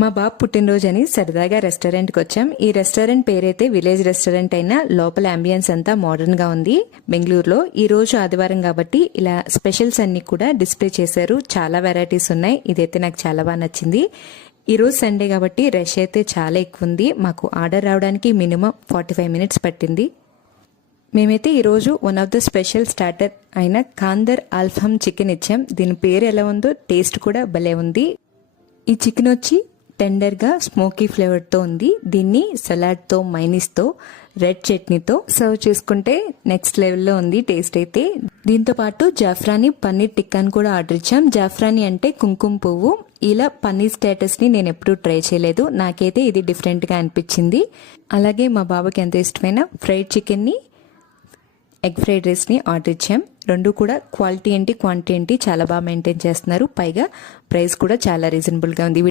మా బాబు పుట్టినరోజు అని సరదాగా రెస్టారెంట్కి వచ్చాం. ఈ రెస్టారెంట్ పేరైతే విలేజ్ రెస్టారెంట్ అయినా లోపల అంబియన్స్ అంతా మోడర్న్ గా ఉంది బెంగళూరులో. ఈ రోజు ఆదివారం కాబట్టి ఇలా స్పెషల్స్ అన్ని కూడా డిస్ప్లే చేశారు. చాలా వెరైటీస్ ఉన్నాయి. ఇదైతే నాకు చాలా బాగా నచ్చింది. ఈ రోజు సండే కాబట్టి రష్ అయితే చాలా ఎక్కువ ఉంది. మాకు ఆర్డర్ రావడానికి మినిమం 45 మినిట్స్ పట్టింది. మేమైతే ఈరోజు one of the special starter అయిన కాందర్ ఆల్ఫమ్ చికెన్ ఇచ్చాం. దీని పేరు ఎలా ఉందో టేస్ట్ కూడా భలే ఉంది. ఈ చికెన్ వచ్చి టెండర్గా స్మోకీ ఫ్లేవర్తో ఉంది. దీన్ని సలాడ్తో, మైనీస్తో, రెడ్ చట్నీతో సర్వ్ చేసుకుంటే నెక్స్ట్ లెవెల్లో ఉంది టేస్ట్ అయితే. దీంతో పాటు జాఫ్రానీ పన్నీర్ టిక్కాని కూడా ఆర్డర్ ఇచ్చాం. జాఫ్రానీ అంటే కుంకుమ పువ్వు. ఇలా పన్నీర్ స్టేటస్ని నేను ఎప్పుడూ ట్రై చేయలేదు. నాకైతే ఇది డిఫరెంట్గా అనిపించింది. అలాగే మా బాబాకి ఎంతో ఇష్టమైన ఫ్రైడ్ చికెన్ని, ఎగ్ ఫ్రైడ్ రైస్ని ఆర్డర్ ఇచ్చాం. రెండు కూడా క్వాలిటీ ఏంటి, క్వాంటిటీ ఏంటి చాలా బాగా మెయింటైన్ చేస్తున్నారు. పైగా ప్రైస్ కూడా చాలా రీజనబుల్గా ఉంది.